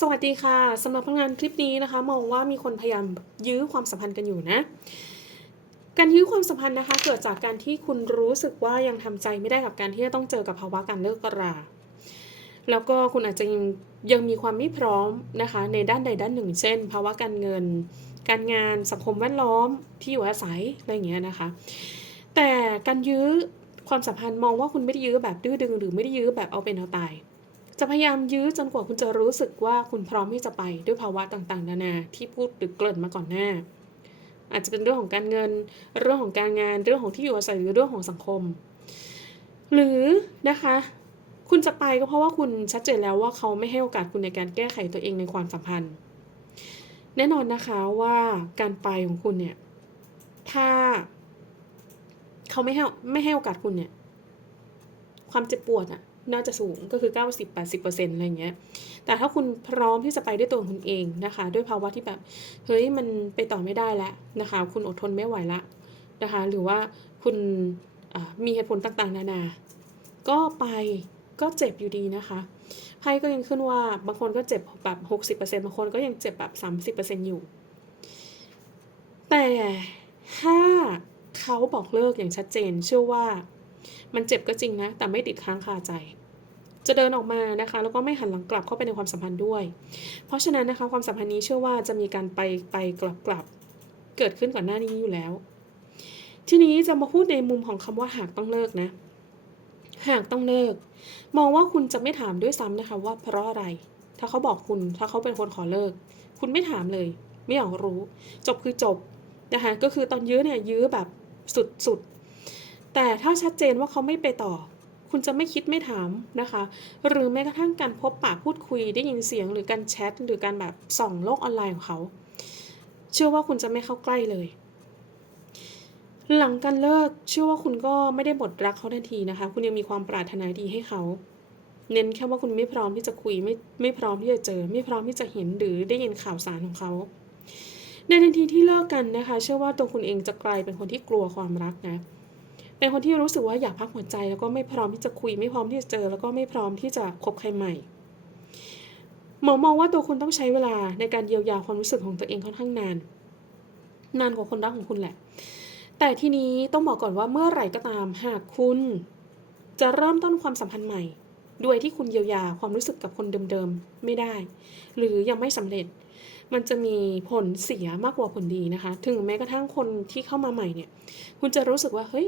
สวัสดีค่ะสำหรับพลังงานคลิปนี้นะคะ มองว่ามีคนพยายามยื้อความสัมพันธ์กันอยู่นะ การยื้อความสัมพันธ์นะคะ เกิดจากการที่คุณรู้สึกว่ายังทำใจไม่ได้กับการที่จะต้องเจอกับภาวะการเลิกรา แล้วก็คุณอาจจะยังยังมีความไม่พร้อมนะคะ ในด้านใดด้านหนึ่ง เช่น ภาวะการเงิน การงานสังคมแวดล้อมที่อยู่อาศัยอะไรอย่างเงี้ยนะคะ แต่การยื้อความสัมพันธ์มองว่าคุณไม่ได้ยื้อแบบดื้อดึง หรือไม่ได้ยื้อแบบเอาเป็นเอาตาย จะพยายามยื้อจนกว่าคุณจะรู้สึกว่าคุณพร้อมที่จะไปด้วยภาวะต่างๆ นานาที่พูดหรือเกริ่นมาก่อนหน้า อาจจะเป็นเรื่องของการเงิน เรื่องของการงาน เรื่องของที่อยู่อาศัยหรือเรื่องของสังคม หรือนะคะ คุณจะไปก็เพราะว่าคุณชัดเจนแล้วว่าเขาไม่ให้โอกาสคุณในการแก้ไขตัวเองในความสัมพันธ์ แน่นอนนะคะว่าการไปของคุณเนี่ย ถ้าเขาไม่ให้ไม่ให้โอกาสคุณเนี่ย ความเจ็บปวดอะ น่าจะสูงก็คือ 90-80%อะไรอย่างเงี้ย แต่ถ้าคุณพร้อมที่จะไปด้วยตัวคุณเองนะคะ ด้วยภาวะที่แบบ เฮ้ยมันไปต่อไม่ได้แล้วนะคะ คุณอดทนไม่ไหวละนะคะ หรือว่าคุณมีเหตุผลต่างๆ นานา ก็ไปก็เจ็บอยู่ดีนะคะไพ่ก็ยังขึ้นว่าบางคนก็เจ็บแบบ60%บางคนก็ยังเจ็บแบบ30%อยู่ แต่ถ้าเขาบอกเลิกอย่างชัดเจนเชื่อว่า มันเจ็บก็จริงนะ แต่ไม่ติดค้างคาใจ จะเดินออกมานะคะ แล้วก็ไม่หันหลังกลับเข้าไปในความสัมพันธ์ด้วย เพราะฉะนั้นนะคะ ความสัมพันธ์นี้เชื่อว่าจะมีการไปไปกลับกลับเกิดขึ้นก่อนหน้านี้อยู่แล้ว ทีนี้จะมาพูดในมุมของคำว่าหากต้องเลิกนะหากต้องเลิก มองว่าคุณจะไม่ถามด้วยซ้ำนะคะว่าเพราะอะไร ถ้าเขาบอกคุณ ถ้าเขาเป็นคนขอเลิก คุณไม่ถามเลย ไม่อยากรู้ จบคือจบนะคะ ก็คือตอนยื้อเนี่ยยื้อแบบสุด แต่ถ้าชัดเจนว่าเขาไม่ไปต่อ คุณจะไม่คิดไม่ถามนะคะ หรือแม้กระทั่งการพบปะพูดคุยได้ยินเสียงหรือการแชทหรือการแบบส่องโลกออนไลน์ของเขา เชื่อว่าคุณจะไม่เข้าใกล้เลย หลังการเลิกเชื่อว่าคุณก็ไม่ได้หมดรักเขาทันทีนะคะ คุณยังมีความปรารถนาดีให้เขาเน้นแค่ว่าคุณไม่พร้อมที่จะคุยไม่ไม่พร้อมที่จะเจอ ไม่พร้อมที่จะเห็นหรือได้ยินข่าวสารของเขา ในทันทีที่เลิกกันนะคะ เชื่อว่าตัวคุณเองจะกลายเป็นคนที่กลัวความรักนะ เป็นคนที่รู้สึกว่าอยากพักหัวใจแล้วก็ไม่พร้อมที่จะคุย ไม่พร้อมที่จะเจอ แล้วก็ไม่พร้อมที่จะคบใครใหม่หมอมองว่าตัวคุณต้องใช้เวลาในการเยียวยาความรู้สึกของตัวเองค่อนข้างนาน นานกว่าคนรักของคุณแหละ แต่ทีนี้ต้องบอกก่อนว่าเมื่อไหร่ก็ตามหากคุณ จะเริ่มต้นความสัมพันธ์ใหม่โดยที่คุณเยียวยาความรู้สึกกับคนเดิมๆไม่ได้ หรือยังไม่สำเร็จ มันจะมีผลเสียมากกว่าผลดีนะคะ ถึงแม้กระทั่งคนที่เข้ามาใหม่เนี่ย คุณจะรู้สึกว่าเฮ้ย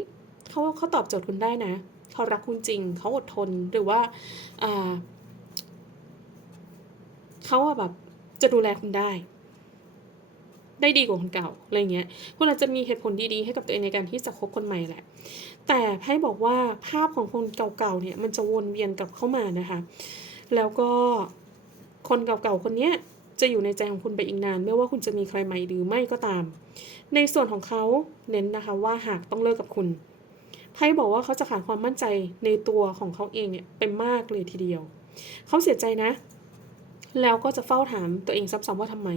เขาเขาตอบโจทย์คุณได้นะ เขารักคุณจริง เขาอดทนหรือว่าเขาอะแบบจะดูแลคุณได้ ได้ดีกว่าคนเก่าอะไรเงี้ยคุณอาจจะมีเหตุผลดีๆให้กับตัวเองในการที่จะคบคนใหม่แหละ แต่ให้บอกว่าภาพของคนเก่าๆเนี่ย มันจะวนเวียนกลับเข้ามานะคะ แล้วก็คนเก่าๆคนเนี้ยจะอยู่ในใจของคุณไปอีกนาน ไม่ว่าคุณจะมีใครใหม่หรือไม่ก็ตาม ในส่วนของเขาเน้นนะคะว่าหากต้องเลิกกับคุณ ไพ่บอกว่าเขาจะขาดความมั่นใจในตัวของเขาเองเนี่ยเป็นมากเลยทีเดียว เขาเสียใจนะ แล้วก็จะเฝ้าถามตัวเองซ้ำๆว่าทำไม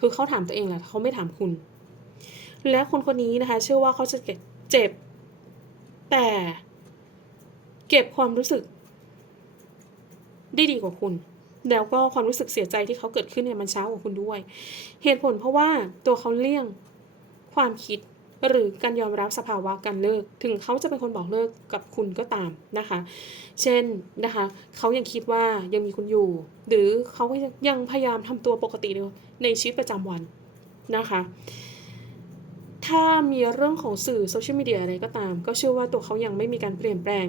คือเขาถามตัวเองแหละเขาไม่ถามคุณ และคนคนนี้นะคะ เชื่อว่าเขาจะเจ็บ แต่เก็บความรู้สึก ได้ดีกว่าคุณแล้วก็ความรู้สึกเสียใจที่เขาเกิดขึ้นเนี่ยมันเช้ากว่าคุณด้วย เหตุผลเพราะว่าตัวเขาเลี่ยงความคิด หรือการยอมรับสภาวะการเลิก ถึงเขาจะเป็นคนบอกเลิกกับคุณก็ตามนะคะ เช่นนะคะเขายังคิดว่ายังมีคุณอยู่ หรือเขายังพยายามทำตัวปกติในชีวิตประจำวันนะคะ ถ้ามีเรื่องของสื่อโซเชียลมีเดียอะไรก็ตาม ก็เชื่อว่าตัวเขายังไม่มีการเปลี่ยนแปลง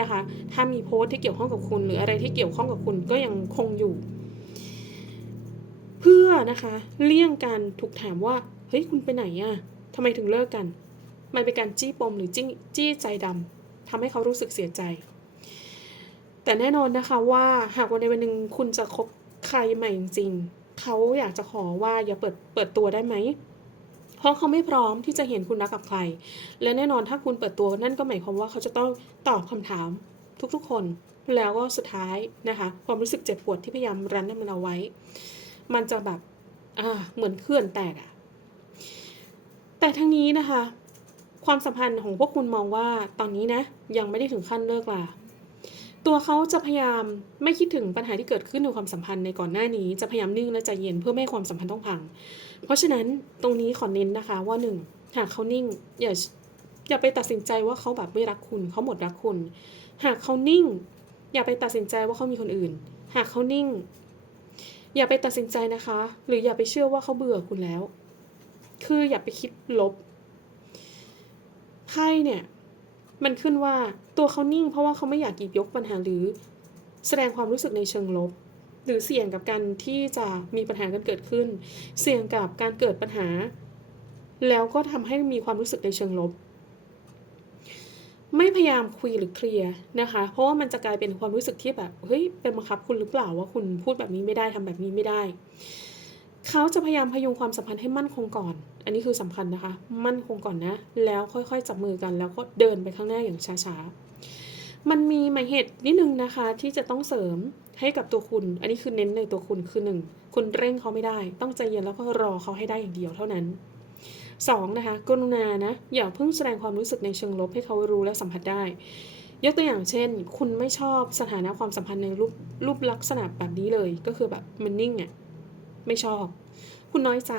นะคะ ถ้ามีโพสที่เกี่ยวข้องกับคุณ หรืออะไรที่เกี่ยวข้องกับคุณก็ยังคงอยู่ เพื่อนะคะเลี่ยงการถูกถามว่า เฮ้ยคุณไปไหนอะ ทำไมถึงเลิกกัน มันเป็นการจี้ปมหรือจี้จี้ใจดำทำให้เขารู้สึกเสียใจ แต่แน่นอนนะคะว่าหากวันในวันหนึ่งคุณจะคบใครใหม่จริงเขาอยากจะขอว่าอย่าเปิดเปิดตัวได้ไหม เพราะเขาไม่พร้อมที่จะเห็นคุณรักกับใคร และแน่นอนถ้าคุณเปิดตัวนั่นก็หมายความว่าเขาจะต้องตอบคำถามทุกๆ คน แล้วก็สุดท้ายนะคะ ความรู้สึกเจ็บปวดที่พยายามรั้นมันเอาไว้ มันจะแบบอ่าเหมือนเคลื่อนแตกอะ แต่ทั้งนี้นะคะ ความสัมพันธ์ของพวกคุณมองว่าตอนนี้นะ ยังไม่ได้ถึงขั้นเลิกลาตัวเขาจะพยายามไม่คิดถึงปัญหาที่เกิดขึ้นในความสัมพันธ์ในก่อนหน้านี้จะพยายามนิ่งและใจเย็นเพื่อไม่ให้ความสัมพันธ์ต้องพัง เพราะฉะนั้นตรงนี้ขอเน้นนะคะว่าหนึ่งหากเขานิ่งอย่าอย่าไปตัดสินใจว่าเขาแบบไม่รักคุณเขาหมดรักคุณ หากเขานิ่ง อย่าไปตัดสินใจว่าเขามีคนอื่น หากเขานิ่ง อย่าไปตัดสินใจนะคะ หรืออย่าไปเชื่อว่าเขาเบื่อคุณแล้ว คืออย่าไปคิดลบไพ่เนี่ย มันขึ้นว่าตัวเขานิ่ง เพราะว่าเขาไม่อยากหยิบยกปัญหาหรือ แสดงความรู้สึกในเชิงลบ หรือเสี่ยงกับการที่จะมีปัญหากันเกิดขึ้น เสี่ยงกับการเกิดปัญหา แล้วก็ทำให้มีความรู้สึกในเชิงลบ ไม่พยายามคุยหรือเคลียร์นะคะ เพราะว่ามันจะกลายเป็นความรู้สึกที่แบบเฮ้ยเป็นบังคับคุณหรือเปล่าว่าคุณพูดแบบนี้ไม่ได้ทำแบบนี้ไม่ได้ เขาจะพยายามพยุงความสัมพันธ์ให้มั่นคงก่อน อันนี้คือสำคัญนะคะ มั่นคงก่อนนะ แล้วค่อยๆจับมือกันแล้วก็เดินไปข้างหน้าอย่างช้าๆ มันมีหมายเหตุนิดนึงนะคะ ที่จะต้องเสริมให้กับตัวคุณ อันนี้คือเน้นในตัวคุณคือหนึ่งคุณเร่งเขาไม่ได้ ต้องใจเย็นแล้วก็รอเขาให้ได้อย่างเดียวเท่านั้นสองนะคะกรุณานะ อย่าเพิ่งแสดงความรู้สึกในเชิงลบให้เขารู้และสัมผัสได้ ยกตัวอย่างเช่น คุณไม่ชอบสถานะความสัมพันธ์ในรูปรูปลักษณะแบบนี้เลย ก็คือแบบมันนิ่งอะ ไม่ชอบ คุณน้อยใจ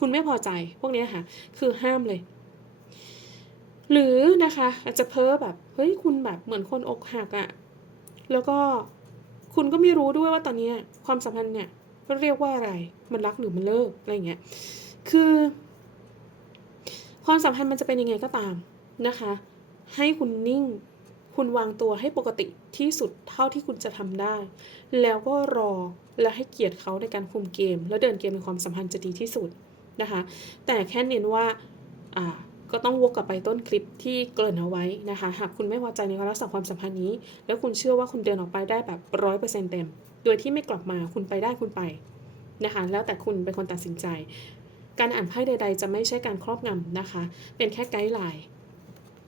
คุณไม่พอใจ พวกนี้ค่ะ คือห้ามเลย หรือนะคะ อาจจะเพ้อแบบ เฮ้ย คุณแบบเหมือนคนอกหักอะ่ะแล้วก็คุณก็ไม่รู้ด้วยว่าตอนนี้ความสัมพันธ์เนี่ยเรียกว่าอะไร มันรักหรือมันเลิกอะไรเงี้ย คือ ความสัมพันธ์มันจะเป็นยังไงก็ตามนะคะ ให้คุณนิ่ง คุณวางตัวให้ปกติที่สุดเท่าที่คุณจะทำได้ แล้วก็รอและให้เกียรติเขาในการคุมเกม แล้วเดินเกมในความสัมพันธ์จะดีที่สุดนะคะ แต่แค่เน้นว่าอ่าก็ต้องวกกลับไปต้นคลิปที่เกริ่นเอาไว้นะคะ หากคุณไม่พอใจในการรักษาความสัมพันธ์นี้ แล้วคุณเชื่อว่าคุณเดินออกไปได้แบบร้อยเปอร์เซ็นต์เต็ม โดยที่ไม่กลับมาคุณไปได้คุณไปนะคะ แล้วแต่คุณเป็นคนตัดสินใจ การอ่านไพ่ใด ๆ จะไม่ใช่การครอบงำนะคะ เป็นแค่ไกด์ไลน์